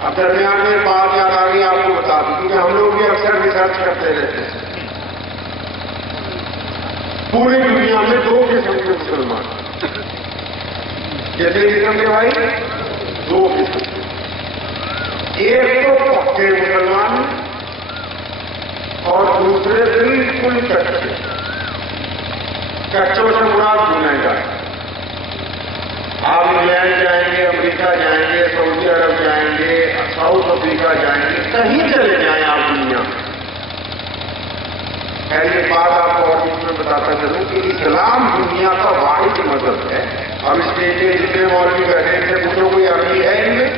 اب درمیان میں بات یاد آ گئی آپ کو بتا دوں، کیونکہ ہم لوگ بھی اکثر ریسرچ کرتے رہتے ہیں۔ پوری دنیا میں دو قسم کے مسلمان، کتنے قسم کے بھائی؟ دو قسم۔ ایک تو پکے مسلمان اور دوسرے بالکل کچے۔ کچوں سے مراد گنہ گار۔ آپ انگلینڈ جائیں گے، امریکہ جائیں گے، سعودی عرب جائیں گے، ساؤتھ افریقہ جائیں گے، کہیں چلے جائیں آپ دنیا میں۔ پہلی بات آپ کو اور اس میں بتاتا چلوں کہ اسلام دنیا کا واحد مذہب ہے۔ اب اس کے جتنے مولوی بیٹھے تھے پوچھو کوئی عربی ہے ان میں؟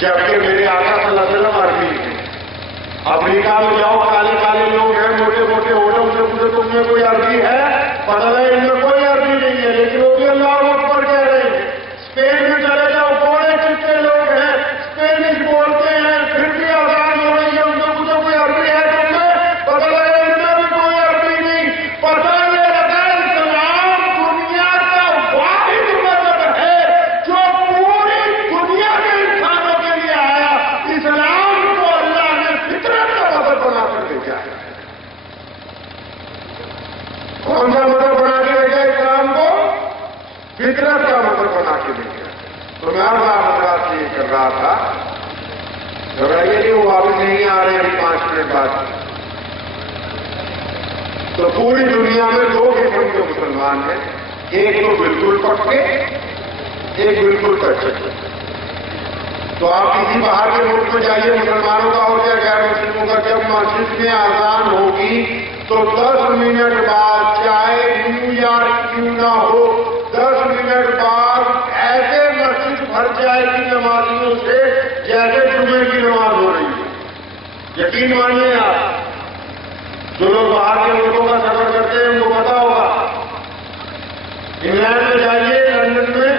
جبکہ میرے آقا صلی اللہ علیہ وسلم عربی ہیں۔ افریقہ میں جاؤ، کالے کالے لوگ ہیں، موٹے موٹے ہوٹل، ان سے پوچھو تم میں کوئی عربی ہے؟ پتہ ہے ان میں کوئی عربی نہیں ہے، لیکن وہ بھی اللہ اکبر کہہ رہے ہیں۔ اسپین میں چلے جاؤ، بڑے چٹے لوگ ہیں، اسپینش بولتے ہیں، پھر بھی آزاد ہو رہی ہے، ان سے پوچھو کوئی عربی ہے تم میں؟ پتہ ہے ان میں بھی کوئی عربی نہیں۔ پتہ یہ لگا اسلام دنیا کا واحد مذہب ہے جو پوری دنیا کے انسانوں کے لیے آیا۔ اسلام کو اللہ نے فطرت کا مذہب بنا کر بھیجا ہے۔ کون سا مذہب بنا کے بھیجا اسلام کو؟ فطرت کا مذہب بنا کے بھیجا۔ تو میں آپ سے یہ کر رہا تھا، گھبرائیے کہ وہ واپس نہیں آ رہے ہیں 5 منٹ بعد۔ تو پوری دنیا میں دو قسم کے مسلمان ہیں، ایک تو بالکل پکے، ایک بالکل کچے۔ تو آپ کسی باہر کے ملک میں جائیے، مسلمانوں کا ہو یا غیر مسلموں کا، جب مسجد میں اذان ہوگی تو 10 منٹ بعد، چاہے نیو یارک کیوں نہ ہو، 10 منٹ بعد ایسے مسجد بھر جائے گی نمازیوں سے جیسے جمعے کی نماز ہو رہی ہے۔ یقین مانیے آپ، جو لوگ باہر کے ملکوں کا سفر کرتے ہیں ان کو پتا ہوگا۔ انگلینڈ میں جائیے، لندن میں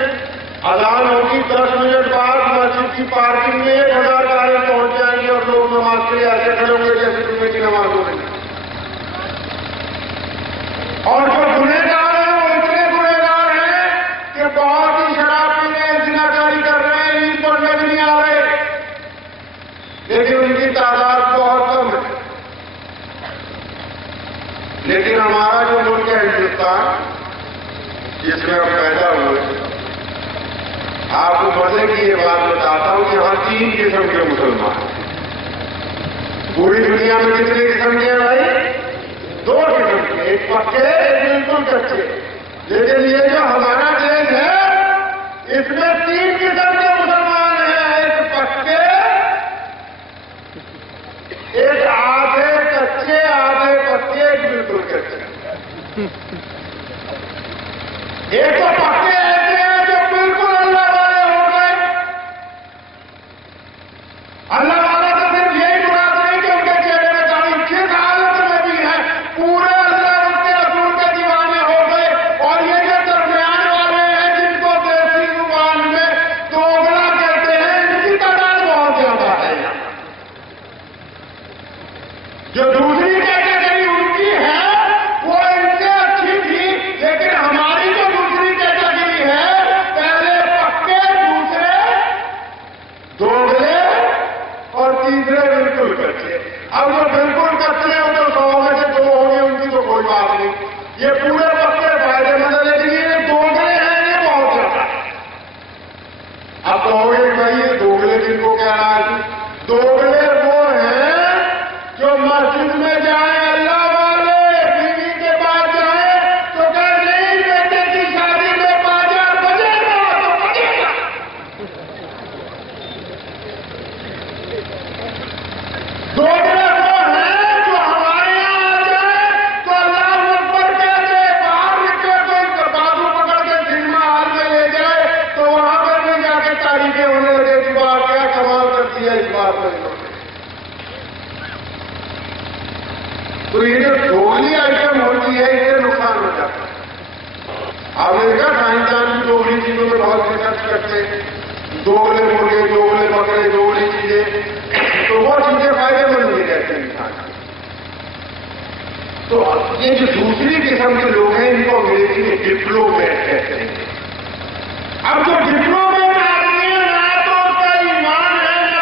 اذان ہوگی، 10 منٹ بعد مسجد کی پارکنگ میں 1000 کاریں پہنچ جائیں گی اور لوگ نماز کے لیے ایسے کھڑے ہوں گے جیسے جمعے کی نماز ہو رہی ہے۔ اور جو گنہگار ہیں وہ اتنے گنہگار ہیں کہ بہت ہی شراب پی رہے ہیں، زناکاری کر رہے ہیں، عید پڑھنے بھی نہیں آ رہے، لیکن ان کی تعداد بہت کم ہے۔ لیکن ہمارا جو ملک ہے ہندوستان، جس میں ہم پیدا ہوئے، آپ کو مزے کی یہ بات بتاتا ہوں کہ یہاں 3 قسم کے مسلمان ہیں۔ پوری دنیا میں کتنے قسم کے ہیں بھائی؟ 2 قسم کے، ایک پکے ایک بالکل کچے۔ لیکن یہ جو ہمارا دیش ہے اس میں 3 قسم کے مسلمان ہیں، ایک پکے، ایک آدھے کچے، آدھے پکے، ایک بالکل کچے۔ ایک تو پکے ایسے ہیں جو بالکل اللہ والے ہو گئے۔ اللہ والا تو صرف یہی مراد نہیں کہ ان کے چہرے میں داڑھی، جس حالت میں بھی ہے پورے اللہ ان کے رسول کے دیوانے ہو گئے۔ اور یہ جو درمیان والے ہیں جن کو دیسی زبان میں دوگلا کہتے ہیں، ان کی تعداد بہت زیادہ ہے یہاں۔ جو دوسری کیٹیگری ان کی ہے وہ ان سے اچھی تھی، لیکن ہماری جو دوسری کیٹیگری ہے، پہلے پکے، دوسرے دوگلے اور تیسرے بالکل کچے۔ اب جو بالکل کچے ہیں تو 100 میں سے 2 ہوں گے، ان کی تو کوئی بات نہیں، یہ پورے پکے فائدے مند ہے، لیکن یہ دوگلے ہیں، یہ بہت زیادہ ہے۔ اب کہو گے بھائی یہ دوگلے جن کو کہہ رہا ہے، دوگلے وہ ہیں جو مسجد میں جائیں اللہ والے، بیوی کے بعد جائیں تو کہ نہیں بیٹے کی شادی میں باجا بجے گا تو بجے گا۔ دوگلے وہ ہیں جو ہمارے یہاں آ جائیں تو اللہ اکبر کہتے، باہر نکلے کوئی بازو پکڑ کے سنیما ہال میں لے جائے تو وہاں پر بھی جا کے تعریفیں ہونے لگے، اس بات کیا کمال کرتی ہے اس بات میں۔ تو یہ جو دوگلی آئٹم ہوتی ہے اس سے نقصان ہو جاتا ہے۔ امریکہ سائنسدان بھی دوگلی چیزوں میں بہت ریسرچ کرتے ہیں، دوگلے مرغے، دوگلے بکرے، دوگلی چیزیں، تو وہ چیزیں فائدے مند نہیں رہتی انسان کو۔ تو یہ جو دوسری قسم کے لوگ ہیں ان کو انگریزی میں ڈپلومیٹ کہتے ہیں۔ اب جو ڈپلومیٹ آدمی ہے، نہ تو اس کا ایمان ہے نہ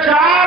4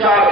4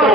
2